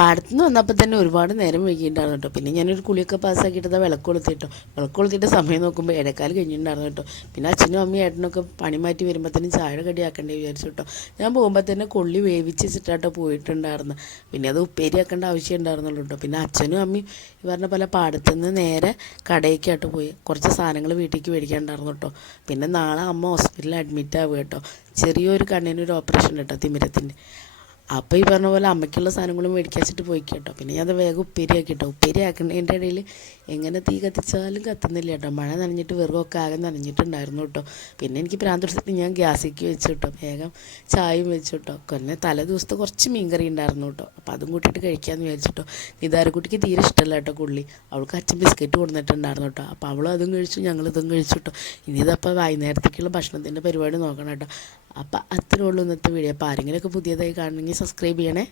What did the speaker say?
പാടത്തുനിന്ന് വന്നപ്പോൾ തന്നെ ഒരുപാട് നേരം വൈകിയിട്ടുണ്ടായിരുന്നു കേട്ടോ. പിന്നെ ഞാനൊരു കുളിയൊക്കെ പാസ്സാക്കിയിട്ട് വിളക്ക് കൊളുത്തിട്ടോ. വിളക്ക് കൊളുത്തിയിട്ട് സമയം നോക്കുമ്പോൾ ഇടക്കാൽ കഴിഞ്ഞിട്ടുണ്ടായിരുന്നു കേട്ടോ. പിന്നെ അച്ഛനും അമ്മയും ഏട്ടനൊക്കെ പണി മാറ്റി വരുമ്പോഴത്തേനും ചായ കടിയാക്കേണ്ടി വിചാരിച്ചു കേട്ടോ. ഞാൻ പോകുമ്പോൾ തന്നെ കൊള്ളി വേവിച്ച് വെച്ചിട്ടാട്ടോ പോയിട്ടുണ്ടായിരുന്നു. പിന്നെ അത് ഉപ്പേരിയാക്കേണ്ട ആവശ്യം ഉണ്ടായിരുന്നുള്ളൂ കേട്ടോ. പിന്നെ അച്ഛനും അമ്മയും ഈ പറഞ്ഞ പോലെ പാടത്തുനിന്ന് നേരെ കടയിലേക്കായിട്ട് പോയി കുറച്ച് സാധനങ്ങൾ വീട്ടിലേക്ക് മേടിക്കാനുണ്ടായിരുന്നു കേട്ടോ. പിന്നെ നാളെ അമ്മ ഹോസ്പിറ്റലിൽ അഡ്മിറ്റ് ആവുക കേട്ടോ. ചെറിയൊരു കണ്ണിനൊരു ഓപ്പറേഷൻ കേട്ടോ, തിമിരത്തിൻ്റെ. അപ്പോൾ ഈ പറഞ്ഞ പോലെ അമ്മയ്ക്കുള്ള സാധനങ്ങളും മേടിക്കാൻ വെച്ചിട്ട് പോയി കേട്ടോ. പിന്നെ ഞാൻ അത് വേഗം ഉപ്പേരിയാക്കി കേട്ടോ. ഉപ്പേരി ആക്കുന്നതിൻ്റെ ഇടയിൽ എങ്ങനെ തീ കത്തിച്ചാലും കത്തുന്നില്ല കേട്ടോ. മഴ നനഞ്ഞിട്ട് വെറുമൊക്കെ ആകെ നനഞ്ഞിട്ടുണ്ടായിരുന്നു കേട്ടോ. പിന്നെ എനിക്ക് പ്രാന്ത് പിടിച്ചിട്ട് ഞാൻ ഗ്യാസിലേക്ക് വെച്ചു കേട്ടോ. വേഗം ചായയും വെച്ചു കേട്ടോ. പിന്നെ തലേ ദിവസത്തെ കുറച്ച് മീൻകറി ഉണ്ടായിരുന്നു കേട്ടോ. അപ്പോൾ അതും കൂട്ടിയിട്ട് കഴിക്കാമെന്ന് വിചാരിച്ചിട്ടോ. നിതാരക്കുട്ടിക്ക് തീരെ ഇഷ്ടമല്ല കേട്ടോ കൊള്ളി. അവൾക്ക് അച്ഛൻ ബിസ്ക്കറ്റ് കൊടുത്തിട്ടുണ്ടായിരുന്നു കേട്ടോ. അപ്പോൾ അവളും അതും കഴിച്ചു, ഞങ്ങളിതും കഴിച്ചു കേട്ടോ. ഇനി ഇതപ്പോൾ വൈകുന്നേരത്തേക്കുള്ള ഭക്ഷണത്തിൻ്റെ പരിപാടി നോക്കണം കേട്ടോ. അപ്പോൾ അത്രേ ഉള്ളൂ ഇന്നത്തെ വീഡിയോ. അപ്പോൾ ആരെങ്കിലുമൊക്കെ പുതിയതായി കാണണമെങ്കിൽ സബ്സ്ക്രൈബ് ചെയ്യണേ.